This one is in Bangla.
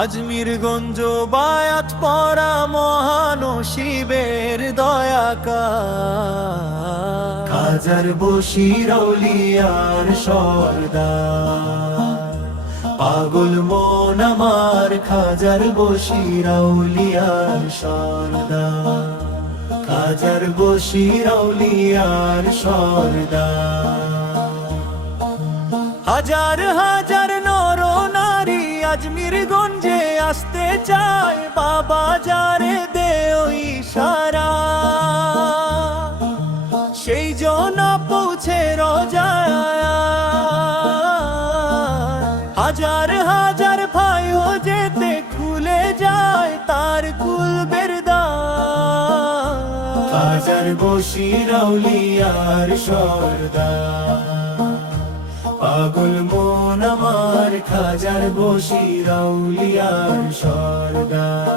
আজমির গঞ্জ বায়াত পরা মহান শিবের দয়াকা খাজার বসিরৌলিয়ার সর্দার। পাগল মন আমার খাজার বসিরৌলিয়ার সর্দার। খাজার বসিরৌলিয়ার সর্দার। হাজার হাজার আসতে চায় বাবা যারে দে ওই সারা। সেই জনা পৌঁছে রোজায়। হাজার হাজার ভাইও যেতে খুলে যায় তার কুলবের দ্বার। হাজার বসিরৌলিয়ার সর্দার। পাগল মন আমার খাজার বসি রাউলিয়ার সর্দার।